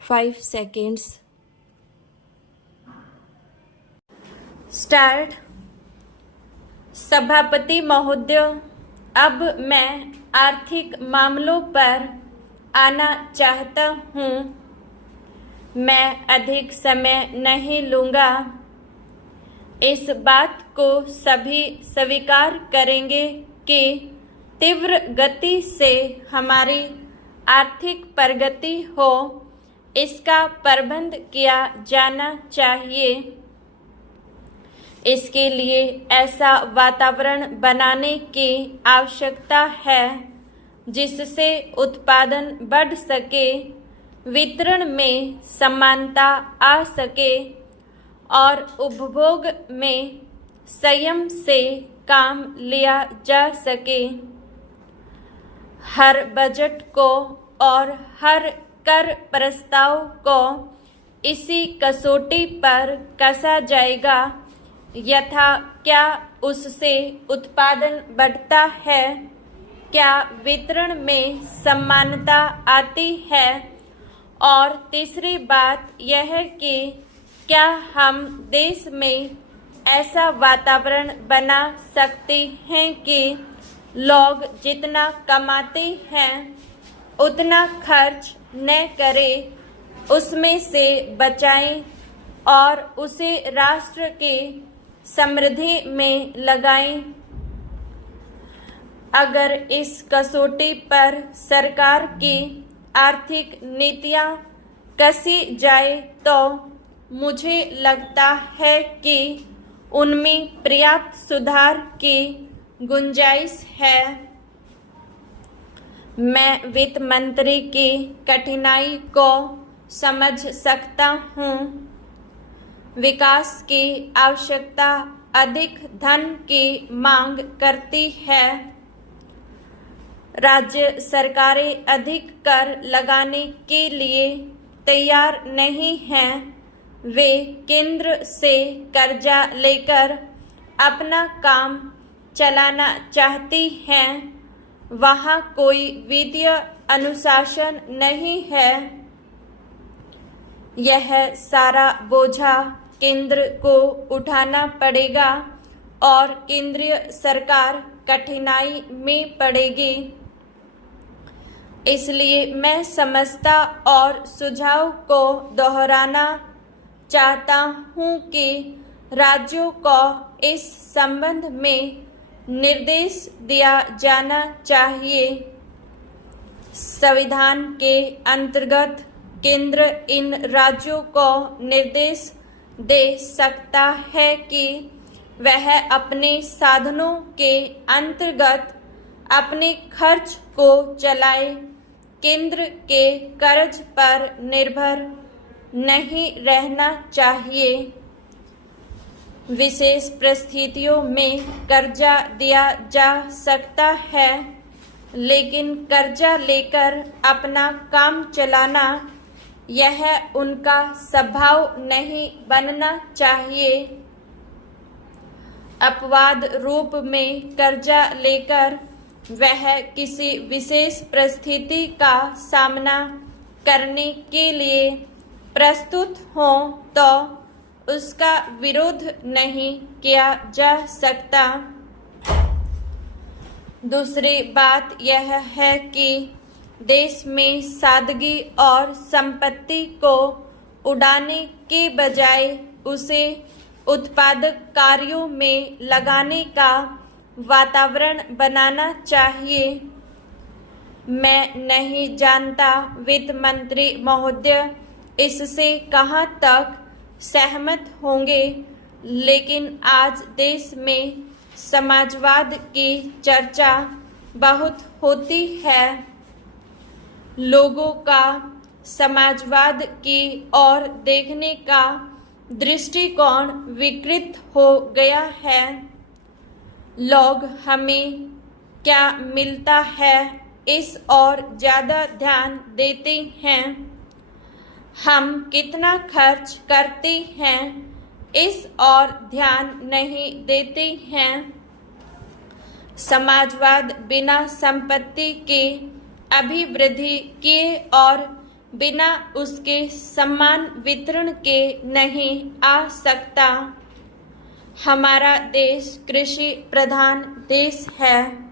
5 seconds. Start. सभापति महोदय, अब मैं आर्थिक मामलों पर आना चाहता हूँ। मैं अधिक समय नहीं लूँगा। इस बात को सभी स्वीकार करेंगे कि तीव्र गति से हमारी आर्थिक प्रगति हो, इसका प्रबंध किया जाना चाहिए। इसके लिए ऐसा वातावरण बनाने की आवश्यकता है जिससे उत्पादन बढ़ सके, वितरण में समानता आ सके और उपभोग में संयम से काम लिया जा सके। हर बजट को और हर कर प्रस्ताव को इसी कसौटी पर कसा जाएगा यथा क्या उससे उत्पादन बढ़ता है, क्या वितरण में समानता आती है, और तीसरी बात यह कि क्या हम देश में ऐसा वातावरण बना सकते हैं कि लोग जितना कमाते हैं उतना खर्च न करें, उसमें से बचाएं और उसे राष्ट्र के समृद्धि में लगाएं। अगर इस कसौटी पर सरकार की आर्थिक नीतियां कसी जाए तो मुझे लगता है कि उनमें पर्याप्त सुधार की गुंजाइश है। मैं वित्त मंत्री की कठिनाई को समझ सकता हूँ। विकास की आवश्यकता अधिक धन की मांग करती है। राज्य सरकारें अधिक कर लगाने के लिए तैयार नहीं हैं। वे केंद्र से कर्जा लेकर अपना काम चलाना चाहती हैं। वहाँ कोई वित्तीय अनुशासन नहीं है। यह सारा बोझा केंद्र को उठाना पड़ेगा और केंद्रीय सरकार कठिनाई में पड़ेगी। इसलिए मैं समझता और सुझाव को दोहराना चाहता हूँ कि राज्यों को इस संबंध में निर्देश दिया जाना चाहिए। संविधान के अंतर्गत केंद्र इन राज्यों को निर्देश दे सकता है कि वह अपने साधनों के अंतर्गत अपने खर्च को चलाए, केंद्र के कर्ज पर निर्भर नहीं रहना चाहिए। विशेष परिस्थितियों में कर्जा दिया जा सकता है, लेकिन कर्जा लेकर अपना काम चलाना यह उनका स्वभाव नहीं बनना चाहिए। अपवाद रूप में कर्जा लेकर वह किसी विशेष परिस्थिति का सामना करने के लिए प्रस्तुत हो तो उसका विरोध नहीं किया जा सकता। दूसरी बात यह है कि देश में सादगी और संपत्ति को उड़ाने के बजाय उसे उत्पादक कार्यों में लगाने का वातावरण बनाना चाहिए। मैं नहीं जानता वित्त मंत्री महोदय इससे कहाँ तक सहमत होंगे, लेकिन आज देश में समाजवाद की चर्चा बहुत होती है। लोगों का समाजवाद की ओर देखने का दृष्टिकोण विकृत हो गया है। लोग हमें क्या मिलता है इस और ज़्यादा ध्यान देते हैं। हम कितना खर्च करते हैं इस और ध्यान नहीं देते हैं। समाजवाद बिना संपत्ति के अभिवृद्धि किए और बिना उसके समान वितरण के नहीं आ सकता। हमारा देश कृषि प्रधान देश है।